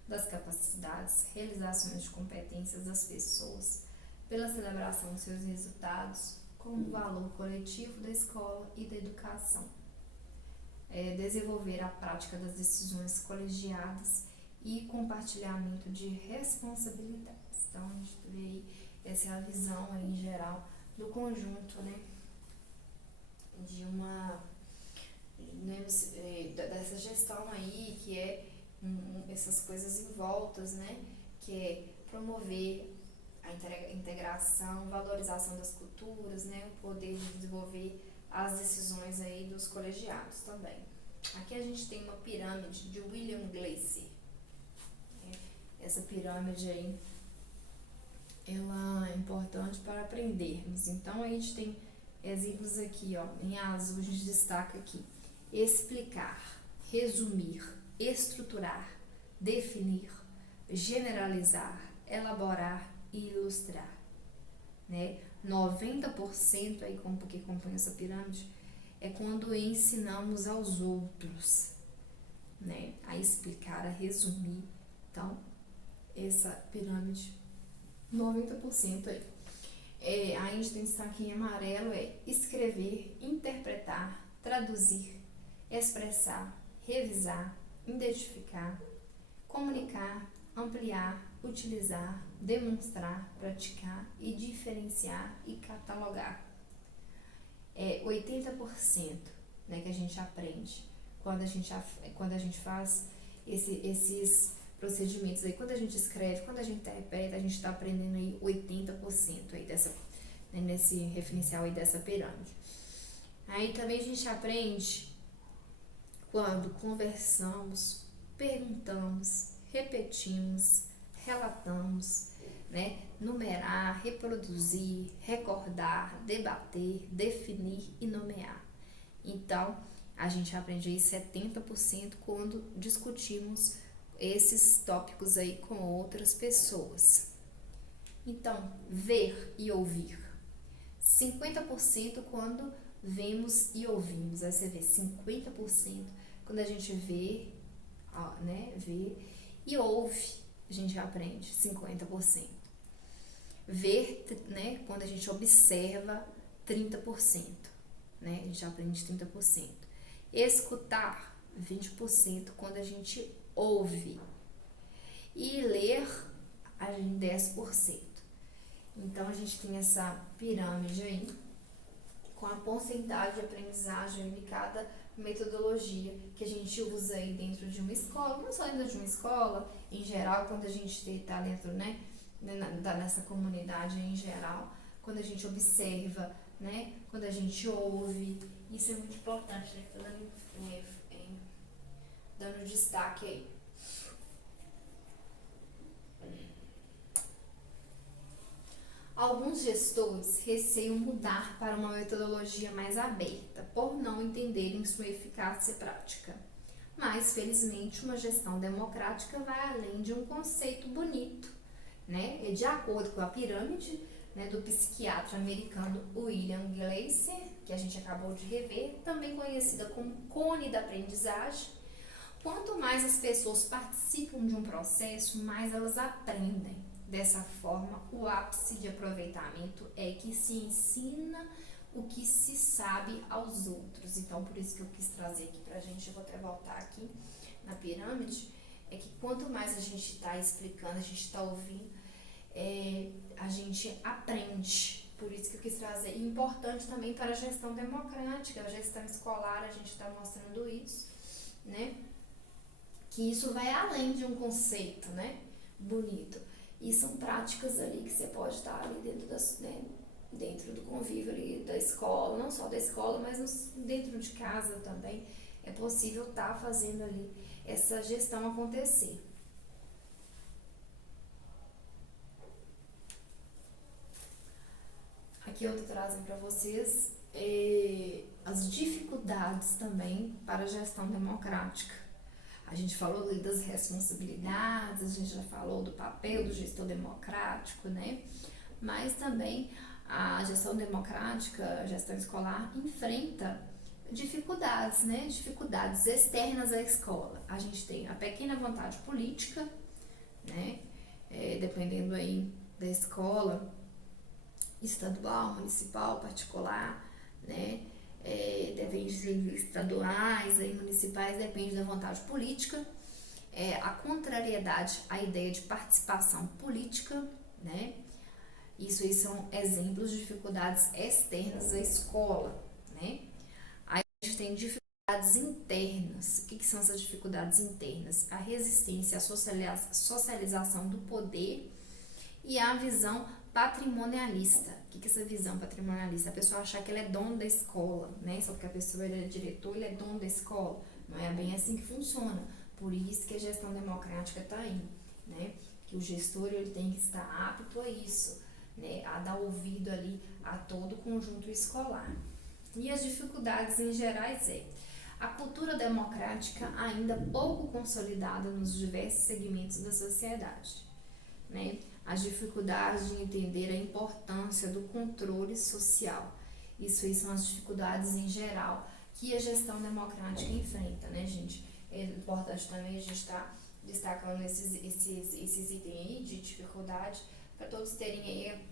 das capacidades, realizações de competências das pessoas, pela celebração dos seus resultados, como valor coletivo da escola e da educação. Desenvolver a prática das decisões colegiadas e compartilhamento de responsabilidades. Então, a gente vê aí, essa é a visão aí, em geral do conjunto, né, de uma, né, dessa gestão aí, que essas coisas envoltas, né, que é promover a integração, valorização das culturas, né, o poder de desenvolver as decisões aí dos colegiados também. Aqui a gente tem uma pirâmide de William Glasser. Essa pirâmide aí, ela é importante para aprendermos. Então, a gente tem exemplos aqui, ó, em azul a gente destaca aqui: explicar, resumir, estruturar, definir, generalizar, elaborar e ilustrar, né? 90% aí que compõe essa pirâmide é quando ensinamos aos outros, né, a explicar, a resumir. Então, essa pirâmide, 90% aí. A gente tem destaque em amarelo escrever, interpretar, traduzir, expressar, revisar, identificar, comunicar, ampliar, utilizar, demonstrar, praticar e diferenciar e catalogar. 80%, né, que a gente aprende quando a gente faz esses procedimentos aí. Quando a gente escreve, quando a gente interpreta, a gente está aprendendo aí 80% aí nesse referencial aí dessa pirâmide. Aí também a gente aprende quando conversamos, perguntamos, repetimos, relatamos, né? Numerar, reproduzir, recordar, debater, definir e nomear. Então, a gente aprende aí 70% quando discutimos esses tópicos aí com outras pessoas. Então, ver e ouvir. 50% quando vemos e ouvimos. Aí você vê 50% quando a gente vê, né, vê e ouve, a gente aprende 50%. Ver, né, quando a gente observa, 30%, né, a gente aprende 30%. Escutar, 20% quando a gente ouve. E ler, a gente 10%. Então, a gente tem essa pirâmide aí, com a porcentagem de aprendizagem de cada metodologia que a gente usa aí dentro de uma escola, não só dentro de uma escola, em geral, quando a gente está dentro, né, nessa comunidade em geral, quando a gente observa, né, quando a gente ouve, isso é muito importante, né, que tá dando destaque aí. Alguns gestores receiam mudar para uma metodologia mais aberta, por não entenderem sua eficácia prática. Mas, felizmente, uma gestão democrática vai além de um conceito bonito, né? E de acordo com a pirâmide, né, do psiquiatra americano William Glasser, que a gente acabou de rever, também conhecida como cone da aprendizagem, quanto mais as pessoas participam de um processo, mais elas aprendem. Dessa forma, o ápice de aproveitamento é que se ensina o que se sabe aos outros. Então, por isso que eu quis trazer aqui pra gente, eu vou até voltar aqui na pirâmide, é que quanto mais a gente está explicando, a gente está ouvindo, a gente aprende. Por isso que eu quis trazer. E importante também para a gestão democrática, a gestão escolar, a gente está mostrando isso, né? Que isso vai além de um conceito, né, bonito. E são práticas ali que você pode estar ali dentro do convívio ali da escola, não só da escola, mas dentro de casa também é possível estar fazendo ali essa gestão acontecer. Aqui eu tô trazendo para vocês as dificuldades também para a gestão democrática. A gente falou ali das responsabilidades, a gente já falou do papel do gestor democrático, né? Mas também a gestão democrática, a gestão escolar, enfrenta dificuldades, né? Dificuldades externas à escola. A gente tem a pequena vontade política, né? Dependendo aí da escola, estadual, municipal, particular, né? Depende de estaduais e municipais, depende da vontade política. A contrariedade à ideia de participação política, né? Isso aí são exemplos de dificuldades externas à escola, né? Aí a gente tem dificuldades internas. O que são essas dificuldades internas? A resistência à socialização do poder e a visão patrimonialista. O que é essa visão patrimonialista? A pessoa achar que ele é dono da escola, né? Só porque a pessoa ele é diretor, ele é dono da escola. Não é bem assim que funciona. Por isso que a gestão democrática está aí, né? Que o gestor ele tem que estar apto a isso, né? A dar ouvido ali a todo o conjunto escolar. E as dificuldades em gerais a cultura democrática ainda pouco consolidada nos diversos segmentos da sociedade, né? As dificuldades de entender a importância do controle social. Isso aí são as dificuldades em geral que a gestão democrática enfrenta, né, gente? É importante também a gente estar destacando esses itens aí de dificuldade, para todos terem aí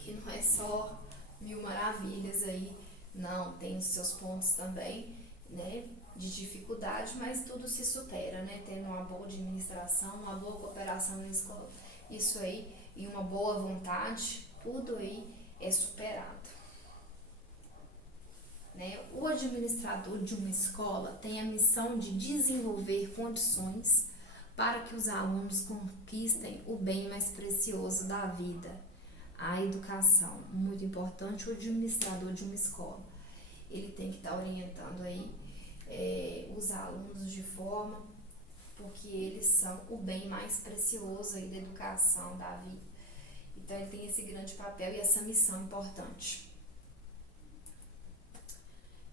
que não é só mil maravilhas aí, não, tem os seus pontos também, né, de dificuldade, mas tudo se supera, né, tendo uma boa administração, uma boa cooperação na escola, isso aí, e uma boa vontade, tudo aí é superado. Né? O administrador de uma escola tem a missão de desenvolver condições para que os alunos conquistem o bem mais precioso da vida, a educação. Muito importante, o administrador de uma escola. Ele tem que estar orientando aí os alunos de forma, porque eles são o bem mais precioso aí da educação, da vida. Então ele tem esse grande papel e essa missão importante.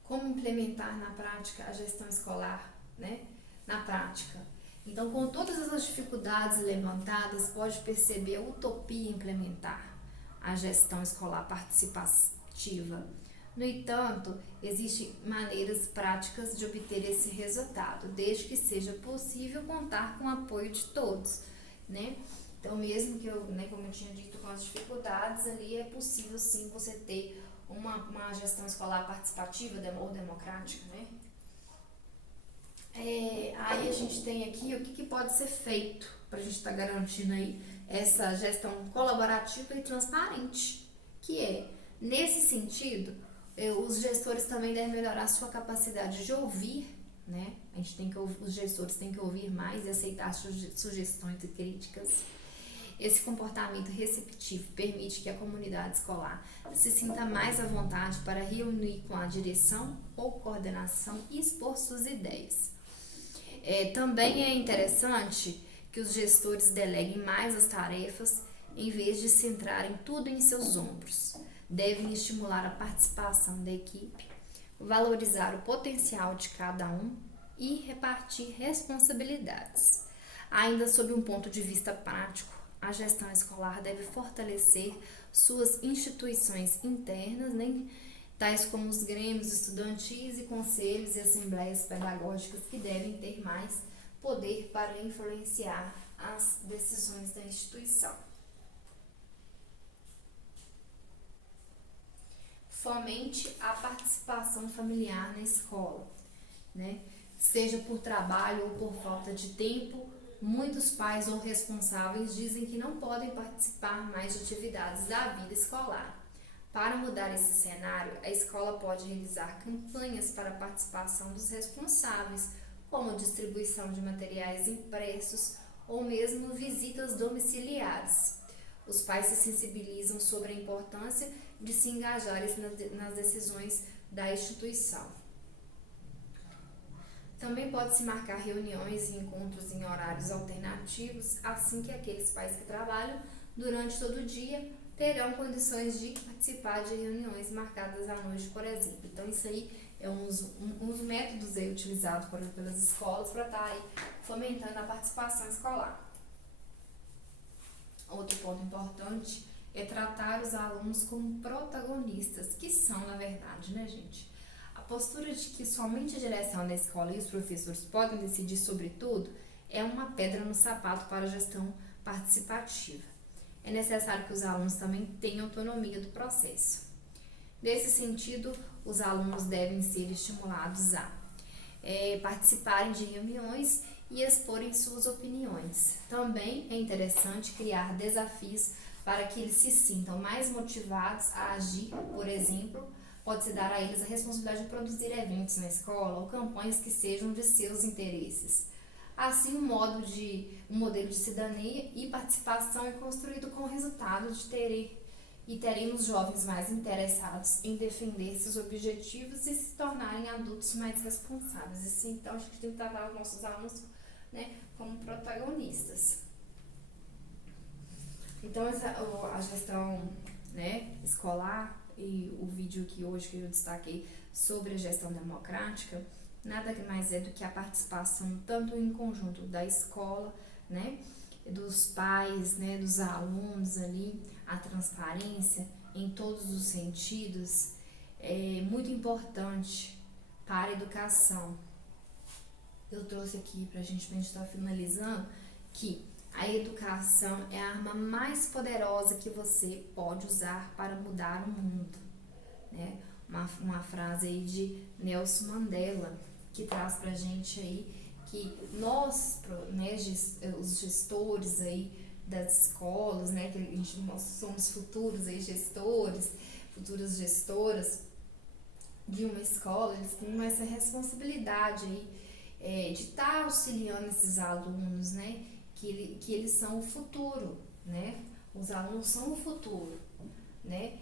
Como implementar na prática a gestão escolar, né? Na prática. Então, com todas as dificuldades levantadas, pode perceber a utopia em implementar a gestão escolar participativa. No entanto, existem maneiras práticas de obter esse resultado, desde que seja possível contar com o apoio de todos, né? Então, mesmo que como eu tinha dito, com as dificuldades ali, é possível sim você ter uma gestão escolar participativa ou democrática, né? Aí a gente tem aqui o que pode ser feito para a gente estar garantindo aí essa gestão colaborativa e transparente, que nesse sentido, os gestores também devem melhorar a sua capacidade de ouvir, né? Os gestores têm que ouvir mais e aceitar sugestões e críticas. Esse comportamento receptivo permite que a comunidade escolar se sinta mais à vontade para reunir com a direção ou coordenação e expor suas ideias. Também é interessante que os gestores deleguem mais as tarefas em vez de centrarem tudo em seus ombros. Devem estimular a participação da equipe, valorizar o potencial de cada um e repartir responsabilidades. Ainda sob um ponto de vista prático, a gestão escolar deve fortalecer suas instituições internas, né, tais como os grêmios estudantis e conselhos e assembleias pedagógicas, que devem ter mais poder para influenciar as decisões da instituição. Fomente a participação familiar na escola, né? Seja por trabalho ou por falta de tempo, muitos pais ou responsáveis dizem que não podem participar mais de atividades da vida escolar. Para mudar esse cenário, a escola pode realizar campanhas para a participação dos responsáveis, como distribuição de materiais impressos ou mesmo visitas domiciliares. Os pais se sensibilizam sobre a importância de se engajarem nas decisões da instituição. Também pode-se marcar reuniões e encontros em horários alternativos, assim que aqueles pais que trabalham durante todo o dia terão condições de participar de reuniões marcadas à noite, por exemplo. Então, isso aí é uns métodos aí utilizados pelas escolas para estar aí fomentando a participação escolar. Outro ponto importante é tratar os alunos como protagonistas, que são, na verdade, né, gente? A postura de que somente a direção da escola e os professores podem decidir sobre tudo é uma pedra no sapato para a gestão participativa. É necessário que os alunos também tenham autonomia do processo. Nesse sentido, os alunos devem ser estimulados a participarem de reuniões e exporem suas opiniões. Também é interessante criar desafios para que eles se sintam mais motivados a agir. Por exemplo, pode-se dar a eles a responsabilidade de produzir eventos na escola ou campanhas que sejam de seus interesses. Assim, um modelo de cidadania e participação é construído com o resultado de teremos jovens mais interessados em defender seus objetivos e se tornarem adultos mais responsáveis. Assim, então, a gente tem que tratar os nossos alunos, né, como protagonistas. Então, a gestão, né, escolar e o vídeo aqui hoje que eu destaquei sobre a gestão democrática nada mais é do que a participação tanto em conjunto da escola, né, dos pais, né, dos alunos ali, a transparência em todos os sentidos. É muito importante para a educação. Eu trouxe aqui pra gente estar finalizando, que a educação é a arma mais poderosa que você pode usar para mudar o mundo, né? Uma frase aí de Nelson Mandela, que traz pra gente aí que nós, né, os gestores aí das escolas, né, que nós somos futuros aí gestores, futuras gestoras de uma escola, eles têm essa responsabilidade aí de estar auxiliando esses alunos, né, que eles são o futuro, né, os alunos são o futuro, né,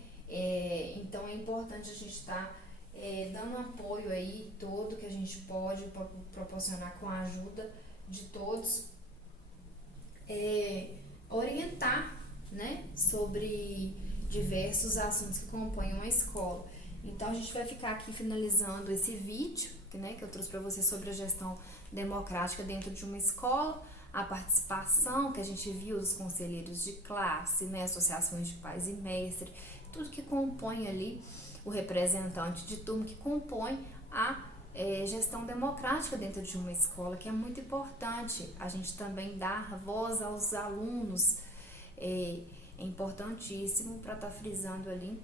então é importante a gente estar dando apoio aí todo que a gente pode proporcionar com a ajuda de todos, orientar, né, sobre diversos assuntos que compõem uma escola. Então a gente vai ficar aqui finalizando esse vídeo, né, que eu trouxe para você sobre a gestão democrática dentro de uma escola, a participação que a gente viu dos conselheiros de classe, né, associações de pais e mestres, tudo que compõe ali o representante de turma, que compõe a gestão democrática dentro de uma escola, que é muito importante a gente também dar voz aos alunos, é importantíssimo para estar frisando ali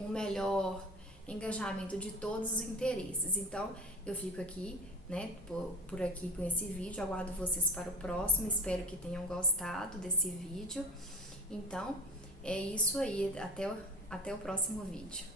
o melhor engajamento de todos os interesses. Então, eu fico aqui, né, por aqui com esse vídeo, aguardo vocês para o próximo, espero que tenham gostado desse vídeo. Então, é isso aí, até o próximo vídeo.